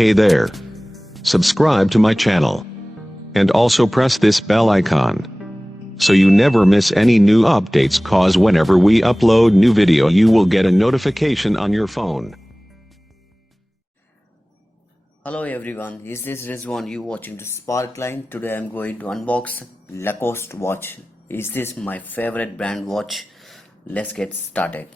Hey there. Subscribe to my channel. And also press this bell icon, so you never miss any new updates, cause whenever we upload new video you will get a notification on your phone. Hello everyone, is this Rizwan? You watching the Sparkline? Today I'm going to unbox Lacoste watch. Is this my favorite brand watch? Let's get started.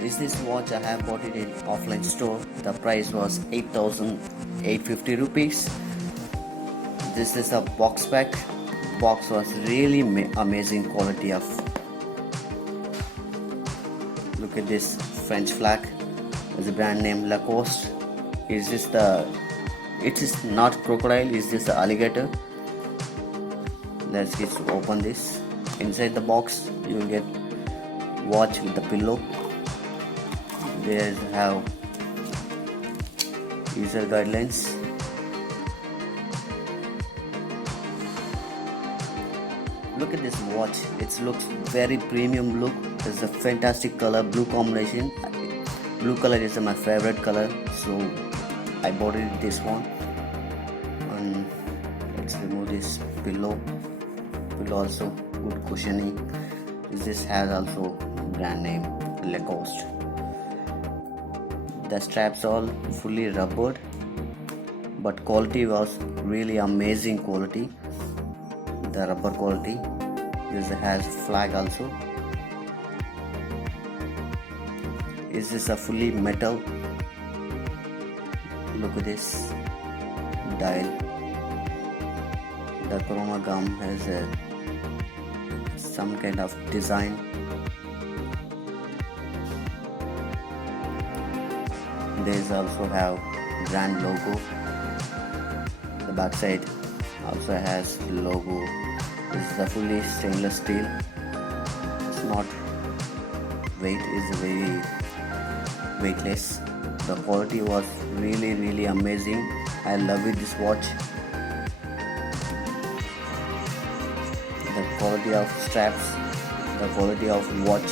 Is this watch? I have bought it in offline store. The price was 8,850 rupees. This is a box pack. Box was really amazing quality of. Look at this French flag. There's a brand name Lacoste. Is this the? It is not crocodile. Is this the alligator? Let's just open this. Inside the box, you will get watch with the pillow. There have user guidelines. Look at this watch. It looks very premium look. It's a fantastic color, blue combination. Blue color is my favorite color, so I bought it this one. And let's remove this pillow. Pillow also good cushioning. This has also brand name Lacoste. The straps all fully rubbered, but quality was really amazing quality. The rubber quality. This has flag also. Is this a fully metal? Look at this dial. The chroma gum has some kind of design. These also have brand logo. The back side also has logo. This is a fully stainless steel. It's not weight, is very weightless. The quality was really amazing. I love it, this watch. The quality of straps, the quality of watch.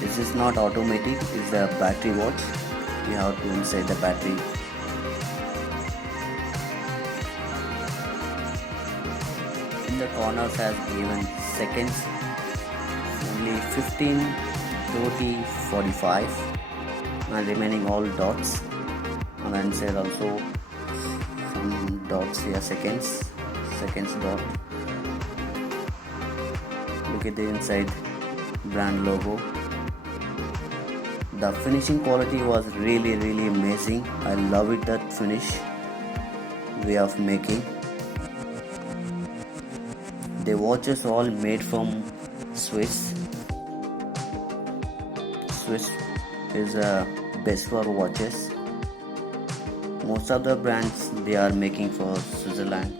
This is not automatic, it's a battery watch. You have to insert the battery. In the corners has given seconds, only 15, 30, 45, and remaining all dots. And inside also some dots here, seconds dot. Look at the inside brand logo. The finishing quality was really amazing. I love it, that finish way of making. The watches all made from Swiss. Swiss is best for watches. Most of the brands they are making for Switzerland.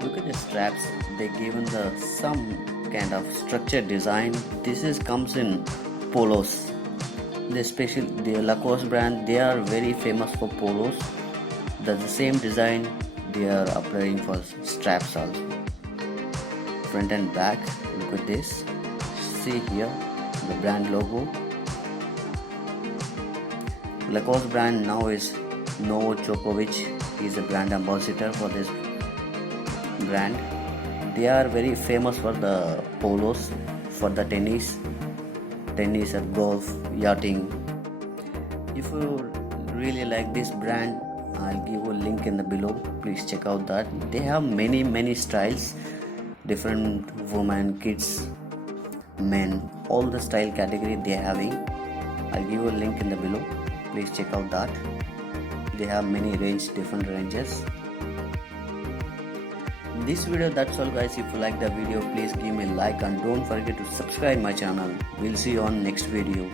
Look at the straps. They given some kind of structured design. This is comes in polos. The Lacoste brand, they are very famous for polos. That's the same design they are applying for straps also. Front and back, look at this. See here the brand logo. Lacoste brand now is Novak Djokovic. He is a brand ambassador for this brand. They are very famous for the polos, for the tennis and golf, yachting. If you really like this brand, I'll give a link in the below. Please check out that. They have many styles, different women, kids, men, all the style category they are having. I'll give a link in the below. Please check out that. They have many different ranges. In this video, that's all guys. If you like the video, please give me a like and don't forget to subscribe my channel. We'll see you on next video.